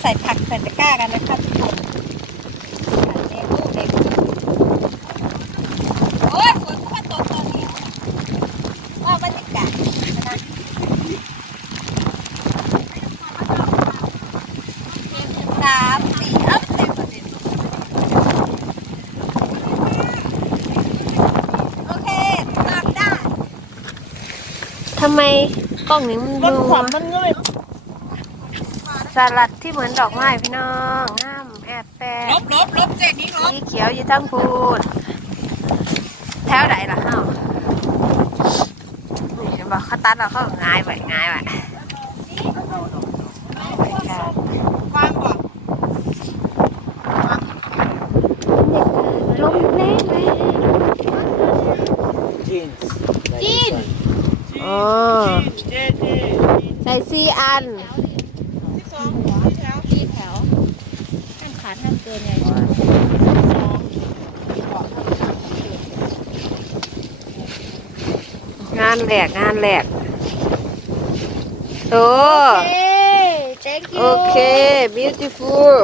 ใส่ผักใส่ตะกร้ากันนะคะทุกคนใส่เลโก้เลโก้โอ้ยฝนก็มาตกตอนนี้ว่าบรรยากาศนะสามสี่อัพเต็มหมดเลยโอเคตามได้ทำไมกล้องนี้มันมันดูขวัญมันเงย สลัดที่เหมือนดอกไม้พี่น้องงามแอบแปะลบลบลบเจ็ดนี้ลบสีเขียวอยู่ทั้งพูนแถวไหนล่ะเฮานี่เห็นบอกเขาตัดเราเขาง่ายไปง่ายไปวางก่อนลมแรงเลย Jeans. Like Jeans. this one. อ๋อเจ๊เจ๊ใส่ซีอัน สิบสองหัวแถว ที่แถวห้ามขาดห้ามเกินไงงานแหลกงานแหลกโอ้โอเค thank you โอเค beautiful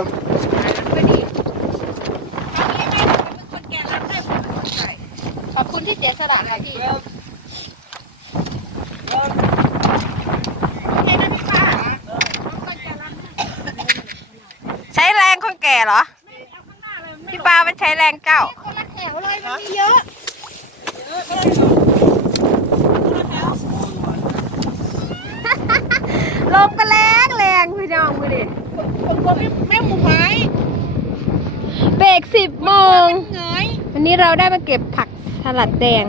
ขอบคุณที่เสียสละค่ะพี่ ใช้แรงคนแก่เหรอ พี่ปามัน ใช้แรงเจ้าคนละแถวเลยมันมีเยอะลมก็แรงแรงพี่น้องมือดิคนคนไม่ไม่หมูไม้เบรกสิบโมงเงยวันนี้เราได้มาเก็บผักสลัดแดง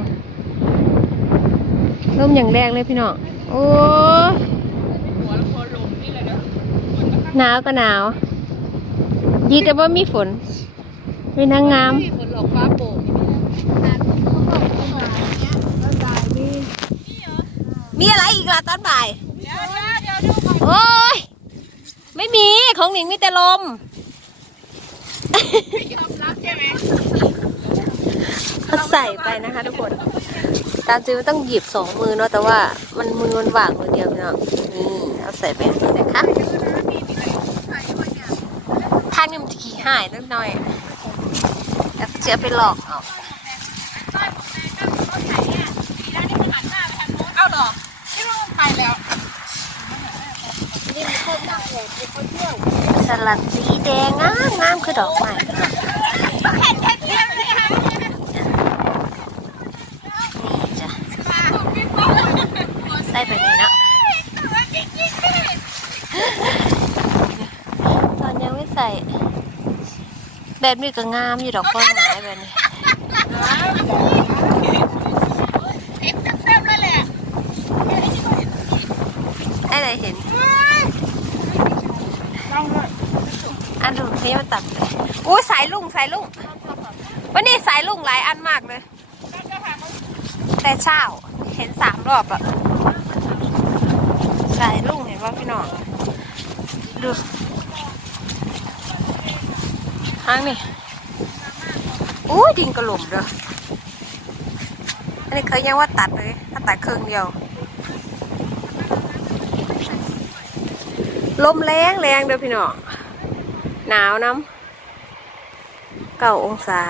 ลมอย่างแรงเลยพี่น้องโอ้ยหัวละคนลงนี่เลยนะหนาวก็หนาว ดีแต่ว่ามีฝน มีนางงาม ฝนหลอกฟ้าโป่งมีอะไรอีกล่ะตอนบ่าย เดี๋ยวเดี๋ยวเดี๋ยวดูก่อนโอ้ย ไม่มี ของหนิงมีแต่ลมยอมรับใช่ไหมก็ใส่ไปนะคะทุกคน ตามจริงมันต้องหยิบสองมือเนาะแต่ว่ามันมือมันว่างมือเดียวพี่น้องนี่เอาใส่ไปนี่นะคะทางนี้มันจะขี้หายนิดหน่อยแล้ว เชื่อไปหลอกเอาเอาหรอที่ลงไปแล้วนี่มันคนนั่งแหลกเป็นคนเที่ยวสลัดสีแดงงามงามคือดอกไม้นี่จ้ะใส่แบบนี้เนาะตอนยังไม่ใส่ แบบนี้ก็งามอยู่ดอกก้อนไม้แบบนี้เต็มเลยแหละไอ้ไหนเห็น อันดูนี้มันตัดอุ้ยสายลุงสายลุงวันนี้สายลุงหลายอันมากเลย แต่เช้าเห็นสามรอบอะสายลุงเห็นว่าพี่น้องดู ห้างนี่อู้ดินกระหล่มเด้ออันนี้เคยยังว่าตัดเลยถ้าตัดครึ่งเดียว ลมแรงแรงเด้อพี่น้องหนาวน้ำเก้าองศา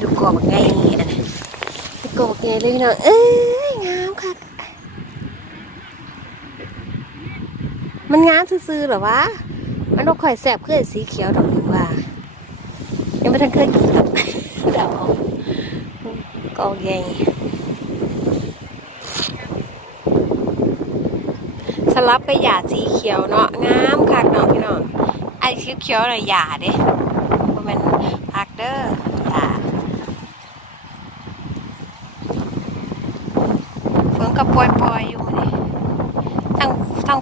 ดูกบงนี่อันนี้ดูกบไงเลยพี่น้องเอ้ยงามค่ะ มันงามซื่อๆหรอวะ มันดอกข่อยแสบเพื่อสีเขียวดอกหนึ่งว่า ยังไม่ทันเคยกินหรอกเดาวกองใหญ่สลับไปหยาดสีเขียวเนาะงามคักเนาะพี่น้องไอ้เขียวๆน่ะหยาเด้บ่แมันพักเด้อหยาฝนก็ปล่อยๆอยู่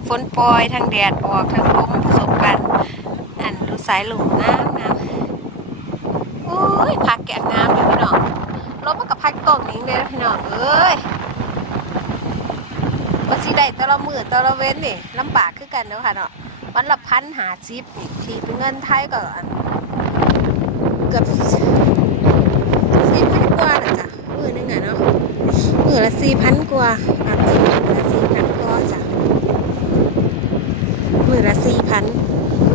ฝนปล่อยทั้งแดดออกทั้งลมผสมกัน อันดูสายหลุมงามงามโอ้ยพักแกะงามเลยพี่น้องรถมันกับพักกล่งนี้เลยพี่น้องเอ้ยว่าสิได้ต่ละมือต่ละเว้นนี่ลำบากคือกันเนาะค่ะเนาะวันละพันหาซิปทีเป็นเงินไทยก็อันเกือบสี่พันกว่านะจ๊ะมือนึงอะเนาะมือละสี่พันกว่าอาทิตย์ละสี่พันกว่าจ้ะ อละสี่พัน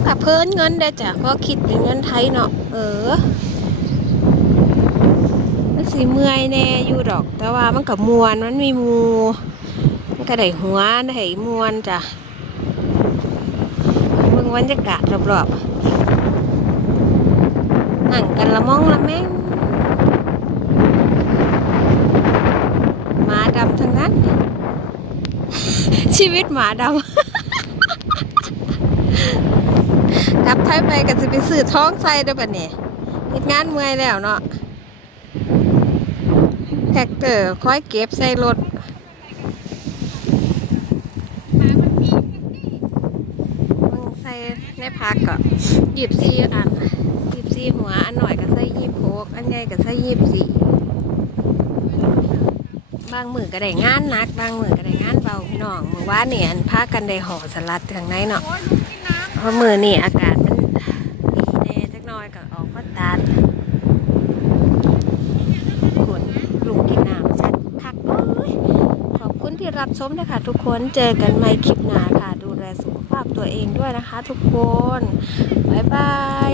กับ เพิ่นเงินได้จ้ะเพราะคิดเป็นเงินไทยเนาะเออมันสีเมื่อยแน่อยู่ดอก แต่ว่ามันกับมวนมันมีมูมันก็ได้หัวได้มวนจ้ะเบิ่งบรรยากาศรอบๆนั่งกันละมองละแม่งหมาดำทั้งนั้น ชีวิตหมาดำ ไทยไปก็จะไปซื้อท้องใส่เด้อบัดนี้เฮ็ดงานเมื่อยแล้วเนาะแท็กเตอร์คอยเก็บใส่รถมึงใส่ในพักก็หยิบซีอันหยิบซีหัวอันหน่อยก็ใส่ยิบโคกอันใหญ่ก็ใส่ยิบสีบางมือก็ได้งานนัก บางมือก็ได้งานเบาพี่น้องมือว่าเนี่ยอันพากันได้ห่อสลัดทางในเนาะโอ้ยลูกกินน้เพราะมือนี่อากาศมันดีแน่จักหน้อยก็ออกมาตัดคนลุงกินน้ำชัดคักเลยขอบคุณที่รับชมนะคะทุกคนเจอกันใหม่คลิปหน้าค่ะ ดูแลสุขภาพตัวเองด้วยนะคะทุกคน บ๊ายบาย